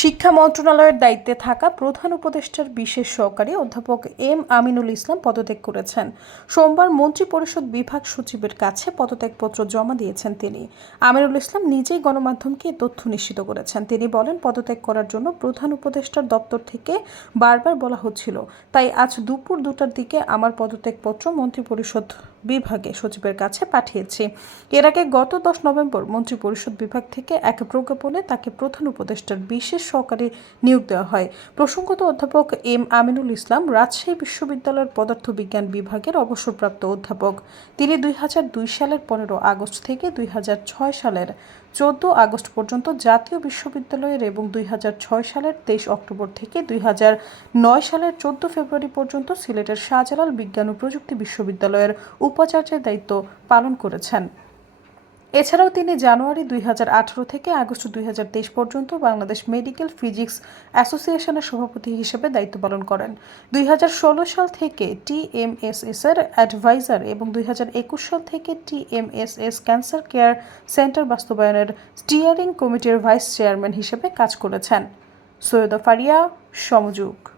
শিক্ষা মন্ত্রণালয়ের দায়িত্বে থাকা প্রধান উপদেষ্টার বিশেষ সহকারী অধ্যাপক এম আমিনুল ইসলাম পদত্যাগ করেছেন। সোমবার মন্ত্রিপরিষদ বিভাগ সচিবের কাছে পদত্যাগপত্র জমা দিয়েছেন তিনি। আমিনুল ইসলাম নিজেই গণমাধ্যমকে এ তথ্য নিশ্চিত করেছেন। তিনি বলেন, পদত্যাগ করার জন্য প্রধান উপদেষ্টার দপ্তর থেকে বারবার বলা হচ্ছিল, তাই আজ দুপুর 2টার দিকে আমার পদত্যাগপত্র মন্ত্রিপরিষদ বিভাগে সচিবের কাছে পাঠিয়েছি। এর আগে গত 10 নভেম্বর মন্ত্রিপরিষদ বিভাগ থেকে এক প্রজ্ঞাপনে তাকে প্রধান উপদেষ্টার বিশেষ সহকারী নিয়োগ দেওয়া হয়। প্রসঙ্গত, অধ্যাপক এম আমিনুল ইসলাম রাজশাহী বিশ্ববিদ্যালয়ের পদার্থবিজ্ঞান বিভাগের অবসরপ্রাপ্ত অধ্যাপক। তিনি 2002 সালের 15 আগস্ট থেকে 2006 সালের 14 আগস্ট পর্যন্ত জাতীয় বিশ্ববিদ্যালয়ের এবং 2006 সালের 23 অক্টোবর থেকে 2009 সালের 14 ফেব্রুয়ারি পর্যন্ত সিলেটের শাহজালাল বিজ্ঞান ও প্রযুক্তি বিশ্ববিদ্যালয়ের উপাচার্যের দায়িত্ব পালন করেছেন। এছাড়াও তিনি জানুয়ারি 2018 থেকে আগস্ট 2023 পর্যন্ত বাংলাদেশ মেডিকেল ফিজিক্স অ্যাসোসিয়েশনের সভাপতি হিসেবে দায়িত্ব পালন করেন। 2016 সাল থেকে টিএমএসএস এর অ্যাডভাইজার এবং 2021 সাল থেকে টিএমএসএস ক্যান্সার কেয়ার সেন্টার বাস্তবায়নের স্টিয়ারিং কমিটির ভাইস চেয়ারম্যান হিসেবে কাজ করেছেন। সৈয়দা ফারিয়া, সমযোগ।